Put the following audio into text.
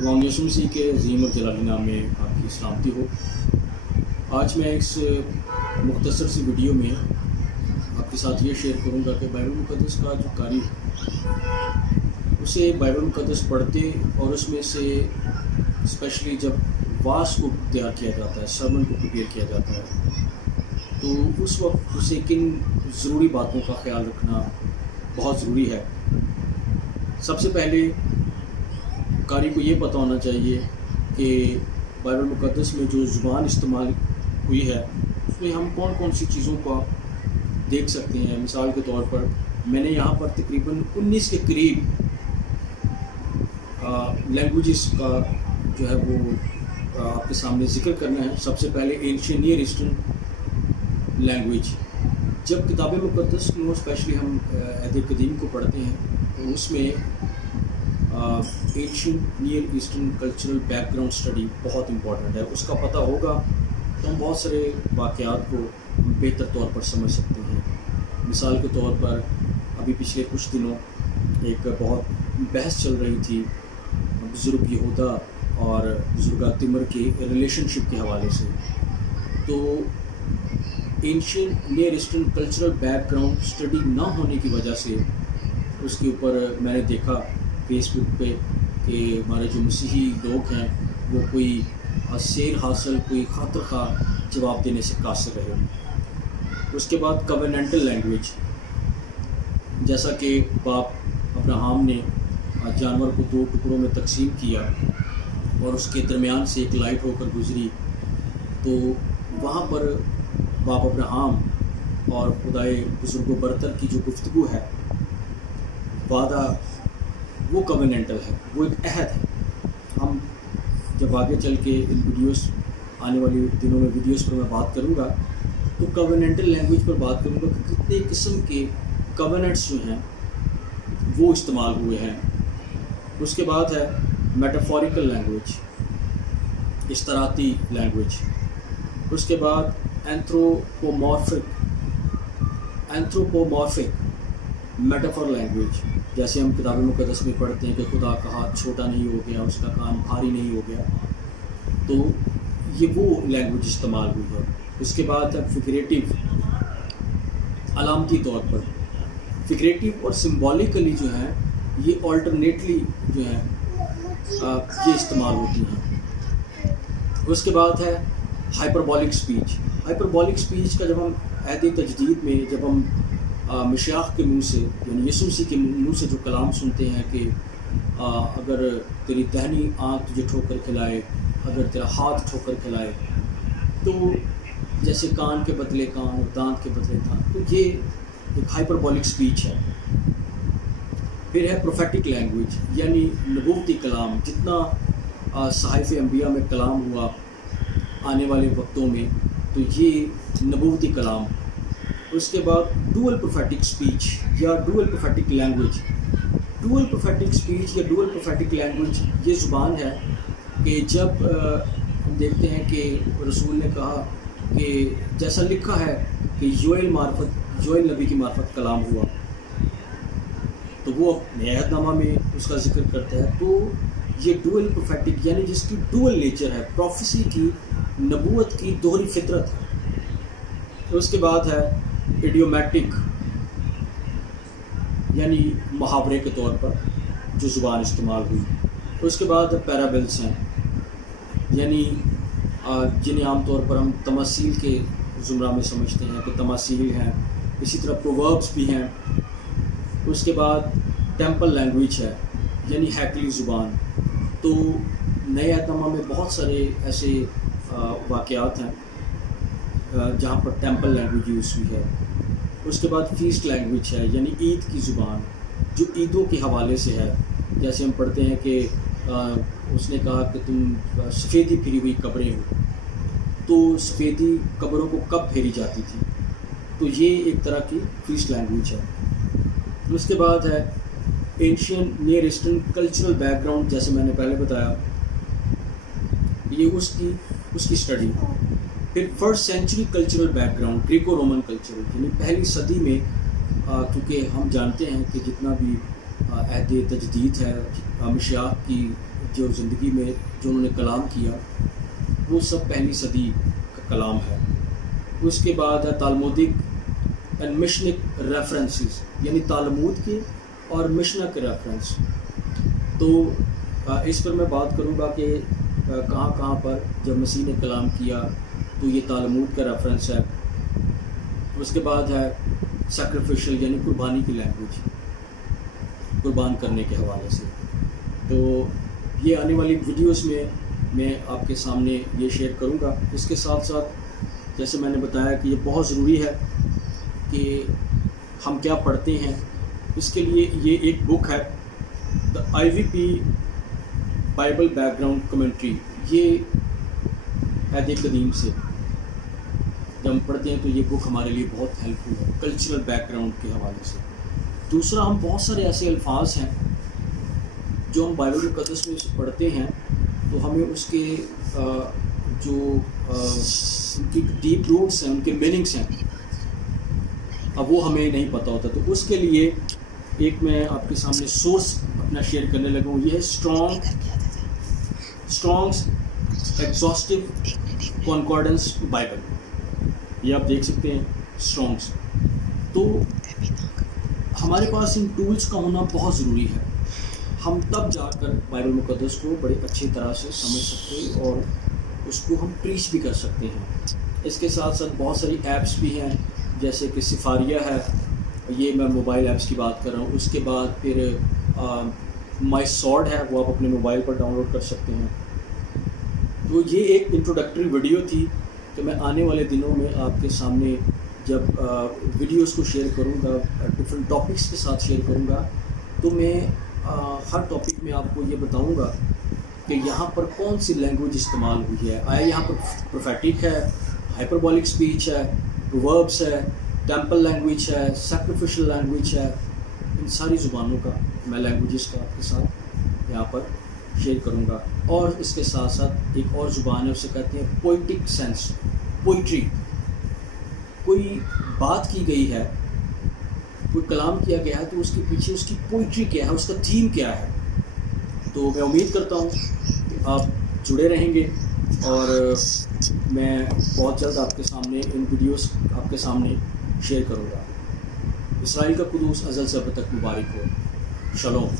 امام یسوع مسیح کے عظیم اور جلالی نام میں آپ کی سلامتی ہو۔ آج میں اس مختصر سی ویڈیو میں آپ کے ساتھ یہ شیئر کروں گا کہ بائبل مقدس کا جو قاری اسے بائبل مقدس پڑھتے اور اس میں سے اسپیشلی جب واس کو تیار کیا جاتا ہے، سرمن کو پریپیئر کیا جاتا ہے، تو اس وقت اسے کن ضروری باتوں کا خیال رکھنا بہت ضروری ہے۔ سب سے پہلے قاری کو یہ پتہ ہونا چاہیے کہ بائبل مقدس میں جو زبان استعمال ہوئی ہے اس میں ہم کون کون سی چیزوں کو دیکھ سکتے ہیں۔ مثال کے طور پر میں نے یہاں پر تقریباً 19 کے قریب لینگویجز کا جو ہے وہ آپ کے سامنے ذکر کرنا ہے۔ سب سے پہلے اینشین نیئر ایسٹرن لینگویج۔ جب کتاب مقدس کو اسپیشلی ہم عہد قدیم کو پڑھتے ہیں تو اس میں ancient near eastern cultural back ground study بہت امپورٹنٹ ہے۔ اس کا پتہ ہوگا تو ہم بہت سارے واقعات کو بہتر طور پر سمجھ سکتے ہیں۔ مثال کے طور پر ابھی پچھلے کچھ دنوں ایک بہت بحث چل رہی تھی بزرگ یہودا اور بزرگا تمر کے ریلیشن شپ کے حوالے سے۔ تو ancient near eastern cultural back ground study نہ ہونے کی وجہ سے اس کے اوپر میں نے دیکھا فیس بک پہ کہ ہمارے جو مسیحی لوگ ہیں وہ کوئی سیر حاصل، کوئی خاطر خواہ جواب دینے سے قاصر رہے۔ اس کے بعد کویننٹل لینگویج، جیسا کہ باپ ابراہم نے جانور کو 2 ٹکڑوں میں تقسیم کیا اور اس کے درمیان سے ایک لائٹ ہو کر گزری، تو وہاں پر باپ ابراہم اور خدائے بزرگ و برتر کی جو گفتگو ہے، وعدہ، وہ کویننٹل ہے، وہ ایک عہد ہے۔ ہم جب آگے چل کے ان ویڈیوز آنے والی دنوں میں ویڈیوز پر میں بات کروں گا تو کویننٹل لینگویج پر بات کروں گا کہ کتنے قسم کے کویننٹس جو ہیں وہ استعمال ہوئے ہیں۔ اس کے بعد ہے میٹافوریکل لینگویج، اشتراتی لینگویج۔ اس کے بعد اینتھروپومورفک میٹافور لینگویج، جیسے ہم کتاب مقدس میں پڑھتے ہیں کہ خدا کا ہاتھ چھوٹا نہیں ہو گیا، اس کا کان بھاری نہیں ہو گیا، تو یہ وہ لینگویج استعمال ہوئی ہے۔ اس کے بعد ہے فگریٹیو، علامتی طور پر فگریٹیو اور سمبولیکلی جو ہیں یہ آلٹرنیٹلی جو ہیں یہ استعمال ہوتی ہیں۔ اس کے بعد ہے ہائپربولک سپیچ۔ ہائپربولک سپیچ کا جب ہم عہد تجدید میں جب ہم مشیخ کے منہ سے یعنی یسوع مسیح کے منہ سے جو کلام سنتے ہیں کہ اگر تیری دہنی آنکھ تجھے ٹھوکر کھلائے، اگر تیرا ہاتھ ٹھوکر کھلائے، تو جیسے کان کے بدلے کان اور دانت کے بدلے دانت، تو یہ ایک ہائپربولک سپیچ ہے۔ پھر ہے پروفیٹک لینگویج، یعنی نبوتی کلام۔ جتنا صحائف انبیاء میں کلام ہوا آنے والے وقتوں میں، تو یہ نبوتی کلام۔ اس کے بعد ڈوئل پروفیٹک سپیچ یا dual prophetic language. Dual prophetic speech یا ڈوئل پروفیٹک لینگویج یہ زبان ہے کہ جب ہم دیکھتے ہیں کہ رسول نے کہا کہ جیسا لکھا ہے کہ یوئیل نبی کی معرفت کلام ہوا، تو وہ اپنے عہد نامہ میں اس کا ذکر کرتا ہے۔ تو یہ ڈوئل پروفیٹک یعنی جس کی ڈوئل نیچر ہے، پروفیسی کی، نبوت کی دوہری فطرت ہے۔ اس کے بعد ہے ایڈیومیٹک، یعنی محاورے کے طور پر جو زبان استعمال ہوئی۔ اس کے بعد پیرابلس ہیں، یعنی جنہیں عام طور پر ہم تماثیل کے زمرہ میں سمجھتے ہیں کہ تماثیل ہیں۔ اسی طرح پرووربس بھی ہیں۔ اس کے بعد ٹیمپل لینگویج ہے، یعنی ہیکلی زبان۔ تو نئے عہد نامہ میں بہت سارے ایسے واقعات ہیں جہاں پر ٹیمپل لینگویج یوز ہوئی ہے۔ اس کے بعد فیسٹ لینگویج ہے، یعنی عید کی زبان، جو عیدوں کے حوالے سے ہے۔ جیسے ہم پڑھتے ہیں کہ اس نے کہا کہ تم سفیدی پھری ہوئی قبریں ہو، تو سفیدی قبروں کو کب پھیری جاتی تھی، تو یہ ایک طرح کی فیسٹ لینگویج ہے۔ اس کے بعد ہے ancient near eastern cultural back ground, جیسے میں نے پہلے بتایا، یہ اس کی اسٹڈی۔ پھر first century cultural back ground, Greco Roman culture, یعنی پہلی صدی میں، کیونکہ ہم جانتے ہیں کہ جتنا بھی عہد تجدید ہے، مشیاخ کی جو زندگی میں جو انہوں نے کلام کیا وہ سب پہلی صدی کا کلام ہے. اس کے بعد ہے تالمودک اینڈ مشنک ریفرنسز، یعنی تالمود کے اور مشنا کے ریفرنس. تو اس پر میں بات کروں گا کہ کہاں کہاں پر جب مسیح نے کلام کیا تو یہ تالمود کا ریفرنس ہے. اس کے بعد ہے سیکریفیشل یعنی قربانی کی لینگویج، قربان کرنے کے حوالے سے. تو یہ آنے والی ویڈیوز میں آپ کے سامنے یہ شیئر کروں گا. اس کے ساتھ ساتھ جیسے میں نے بتایا کہ یہ بہت ضروری ہے کہ ہم کیا پڑھتے ہیں. اس کے لیے یہ ایک بک ہے دا IVP Bible back ground commentary. یہ عہد قدیم سے جب ہم پڑھتے ہیں تو یہ بک ہمارے لیے بہت ہیلپ فل ہے کلچرل بیک گراؤنڈ کے حوالے سے. دوسرا، ہم بہت سارے ایسے الفاظ ہیں جو ہم بائبل مقدس میں اسے پڑھتے ہیں تو ہمیں اس کے جو ان کی ڈیپ روٹس ہیں، ان کے میننگس ہیں، اب وہ ہمیں نہیں پتہ ہوتا. تو اس کے لیے ایک میں آپ کے سامنے سورس اپنا شیئر کرنے لگا ہوں. یہ ہے اسٹرانگس ایگزاسٹو کنکارڈنس بائبل. یہ آپ دیکھ سکتے ہیں اسٹرانگس. تو ہمارے پاس ان ٹولز کا ہونا بہت ضروری ہے. ہم تب جا کر بائبل مقدس کو بڑے اچھی طرح سے سمجھ سکتے ہیں اور اس کو ہم پریچ بھی کر سکتے ہیں. اس کے ساتھ ساتھ بہت ساری ایپس بھی ہیں جیسے کہ سفاریہ ہے، یہ میں موبائل ایپس کی بات کر رہا ہوں. اس کے بعد پھر مائی سارڈ ہے، وہ آپ اپنے موبائل پر ڈاؤن لوڈ کر سکتے ہیں. تو یہ ایک انٹروڈکٹری ویڈیو تھی کہ میں آنے والے دنوں میں آپ کے سامنے جب ویڈیوز کو شیئر کروں گا، ڈفرینٹ ٹاپکس کے ساتھ شیئر کروں گا، تو میں ہر ٹاپک میں آپ کو یہ بتاؤں گا کہ یہاں پر کون سی لینگویج استعمال ہوئی ہے. آیا یہاں پر پروفیٹک ہے، ہائپربولک اسپیچ ہے، پرووربس ہے، ٹیمپل لینگویج ہے، سیکریفیشل لینگویج ہے. ان ساری زبانوں کا میں لینگویجز کا آپ کے ساتھ یہاں پر شیئر کروں گا. اور اس کے ساتھ ساتھ ایک اور زبان ہے، اسے کہتے ہیں پوئٹک سینس، پوئٹری. کوئی بات کی گئی ہے، کوئی کلام کیا گیا ہے تو اس کے پیچھے اس کی پوئٹری کیا ہے، اس کا تھیم کیا ہے. تو میں امید کرتا ہوں کہ آپ جڑے رہیں گے اور میں بہت جلد آپ کے سامنے ان ویڈیوز آپ کے سامنے شیئر کروں گا. اسرائیل کا قدوس ازل سے اب تک مبارک ہو. شالوم.